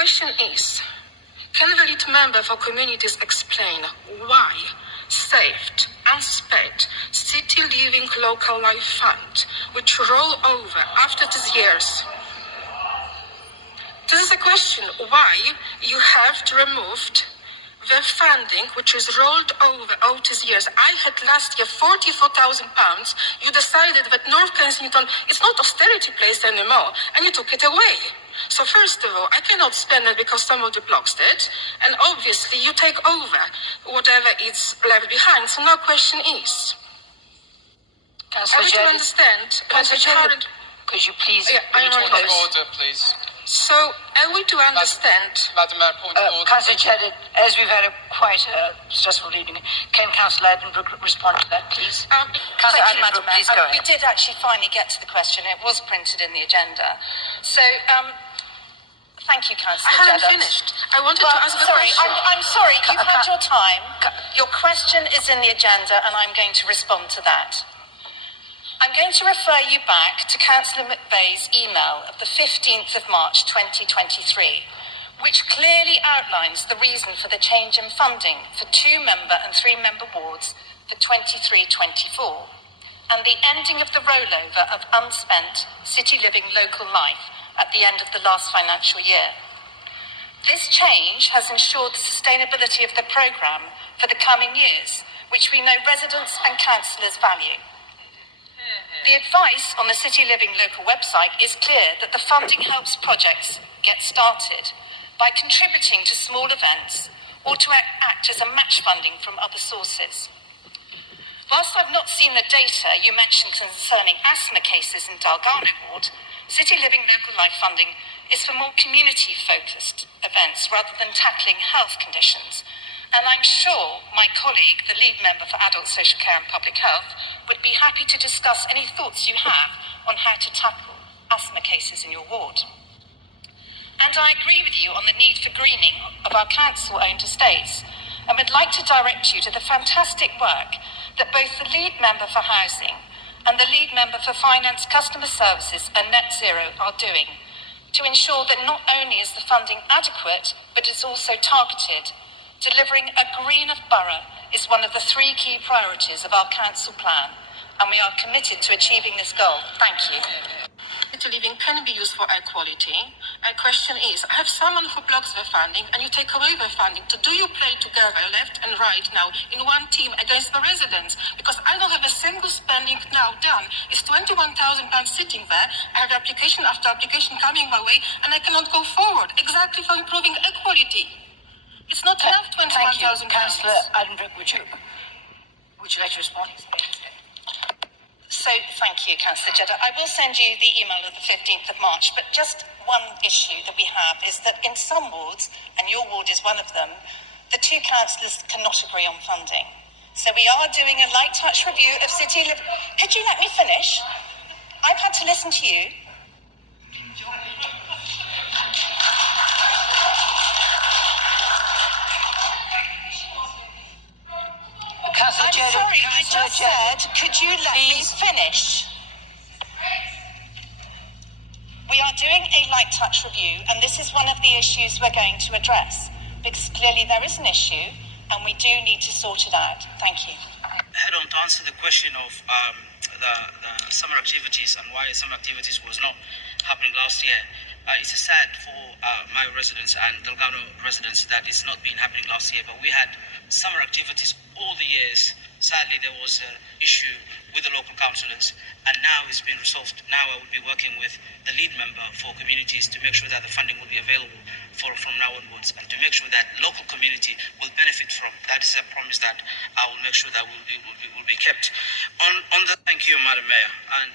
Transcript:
question is, can the lead member for communities explain why saved, unspent, city living local life fund, which roll over after these years? This is a question why you have to remove the funding which is rolled over all these years. I had last year £44,000. You decided that North Kensington is not austerity place anymore, and you took it away. So first of all, I cannot spend it because somebody blocks it, and obviously you take over whatever is left behind. So now question is, Councillor I want to understand what the current... Could you please... Point of order, please. So, are we to understand... Madam Mayor, point of order. Councillor Cheddar, as we've had quite a stressful evening, can Councillor Addenbrooke respond to that, please? Councillor Addenbrooke, please go ahead. We did actually finally get to the question. It was printed in the agenda. So, thank you, Councillor Cheddar. I haven't finished. I wanted to ask the question. I'm sorry, you've had your time. Your question is in the agenda, and I'm going to respond to that. I'm going to refer you back to Councillor McVeigh's email of the 15th of March 2023, which clearly outlines the reason for the change in funding for 2-member and 3-member wards for 23-24, and the ending of the rollover of unspent city living local life at the end of the last financial year. This change has ensured the sustainability of the programme for the coming years, which we know residents and councillors value. The advice on the City Living Local website is clear that the funding helps projects get started by contributing to small events or to act as a match funding from other sources. Whilst I've not seen the data you mentioned concerning asthma cases in Dalgarno ward, City Living Local Life funding is for more community-focused events rather than tackling health conditions. And I'm sure my colleague, the lead member for Adult Social Care and Public Health, would be happy to discuss any thoughts you have on how to tackle asthma cases in your ward. And I agree with you on the need for greening of our council-owned estates, and would like to direct you to the fantastic work that both the lead member for housing and the lead member for finance, customer services and net zero are doing to ensure that not only is the funding adequate, but it's also targeted. Delivering a greener borough is one of the 3 key priorities of our council plan, and we are committed to achieving this goal. Thank you. City living can be used for air quality. My question is, I have someone who blocks the funding and you take away the funding. So do you play together, left and right now, in one team against the residents? Because I don't have a single spending now done. It's £21,000 sitting there. I have application after application coming my way, and I cannot go forward exactly for improving air quality. It's not enough, £21,000. Councillor Addenbrooke, would you like to respond? So, thank you, Councillor Cheddar. I will send you the email of the 15th of March, but just one issue that we have is that in some wards, and your ward is one of them, the 2 councillors cannot agree on funding. So we are doing a light touch review of city living. Could you let me finish? I've had to listen to you. I'm sorry, I just said, could you let me finish? We are doing a light touch review, and this is one of the issues we're going to address, because clearly there is an issue, and we do need to sort it out. Thank you. Head on to answer the question of the summer activities and why summer activities was not happening last year. It's sad for my residents and Dalgarno residents that it's not been happening last year, but we had summer activities all the years. Sadly, there was an issue with the local councillors, and now it's been resolved. Now I will be working with the lead member for communities to make sure that the funding will be available from now onwards, and to make sure that local community will benefit from. That is a promise that I will make sure that will be kept. Thank you, Madam Mayor. And